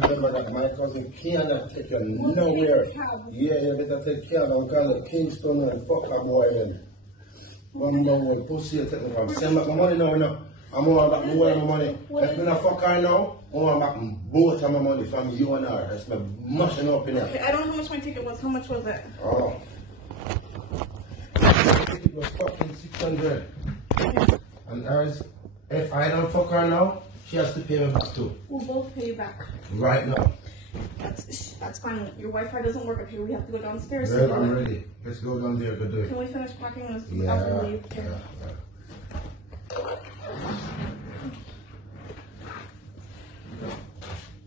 remember that my cousin cannot take you nowhere. Yeah, you better take care of Uncle Kingston and fuck a boy then. One more pussy you take me from. Send back my money now, no. I'm going back more of my money. If I'm not fuck her now, I'm going back both of my money from you and her. That's my mushing up in there. Okay, I don't know how much my ticket was. How much was it? Oh. The ticket was fucking 600. Okay. And hers, if I don't fuck her now, she has to pay me back too. We'll both pay you back. Right now. That's fine. Your Wi-Fi doesn't work up here. We have to go downstairs. Girl, I'm ready. Let's go down there, go do it. Can we finish packing this Yeah, after we leave?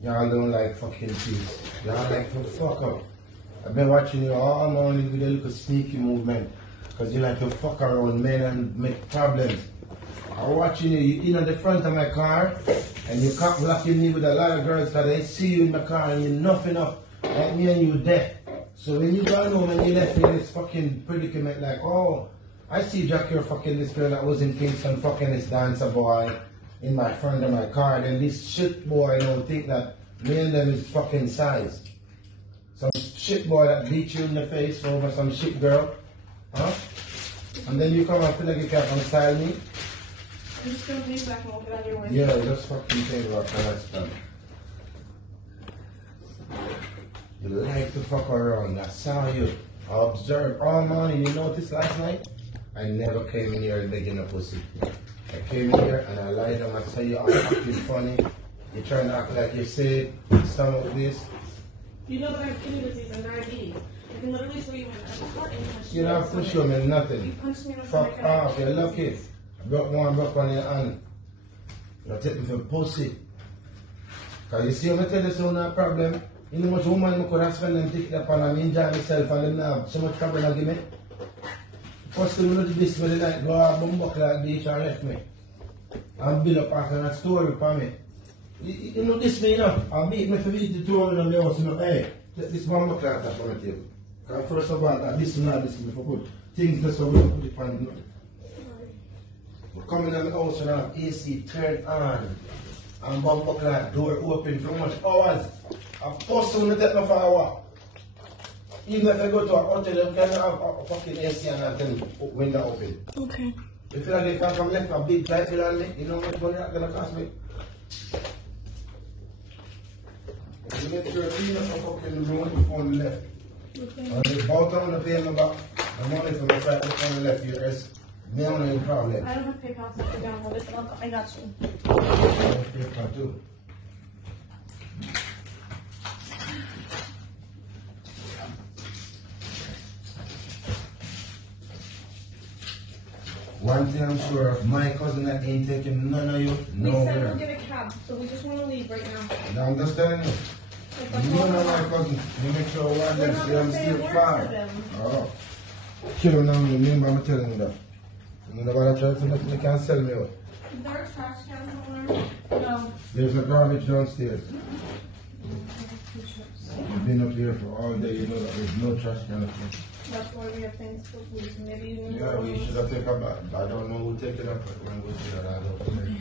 Y'all don't like fucking peace. Y'all like to fuck up. I've been watching you all morning with a little sneaky movement. Because you like to fuck around men and make problems. I'm watching you in the front of my car and you can't blocking me with a lot of girls because they see you in the car and you're nothing up. Like me and you dead. So when you go home and you left me in this fucking predicament like, oh, I see Jack, you're fucking this girl that was in Kingston fucking this dancer boy in my front of my car. Then this shit boy don't think that me and them is fucking size. Some shit boy that beat you in the face over some shit girl. Huh? And then you come and feel like you can't style me. I'm just gonna pay you back and we'll get out of your way. Yeah, just fucking think about that. You like to fuck around. I saw you. I observed all morning. You noticed last night? I never came in here begging a pussy. I came in here and I lied down. I saw you all acting funny. You're trying to act like you said stomach this. You know that I have kidney disease and diabetes. I can literally show you my heart and You don't have to show me nothing. You punched me in the Fuck stomach. off. You're lucky. I broke on your hand. You take me for pussy. Because you see, I'm tell you so no problem. You know much woman I could have spent and take it upon and enjoy myself and then have so much trouble to give me. First thing you do this for the night, go out and buck like this and left me. And build up after that story for me. You know this me, you know. I beat me for beat the 200 on the house, you know. Hey, take this one buck like that from the table. Because first of all, that this and this before put things that's how we put it on. We come in the house and have AC turned on. And bumper clock door open for much hours. A person will take me for a walk. Even if I go to a hotel, you can have a fucking AC and I can window open. Okay. If you like they can come left a big light bill on me, you know how much money that's gonna cost me? You make sure you clean up the fucking room before you left. Okay. And they both on the pay me back the money for my flight before you left your rest. Me on any problem. I don't have PayPal, so put down all this. I got you. I have PayPal too. One thing I'm sure of, my cousin that ain't taking none of you We said nowhere. we'll get a cab, so we just want to leave right now. Now I'm just telling you. You know my cousin. You make sure one We're them not see I'm gonna say a still word far. to them. Oh. Kill him now, remember I'm telling you that. You know what I try to make you can't sell me out. Is there a trash can somewhere? No. There's a garbage downstairs. You've been up here for all day, you know that there's no trash can up here. That's why we have things to leave. Maybe you Yeah, we should have taken a bath. I don't know who take it up when we see that. I don't know.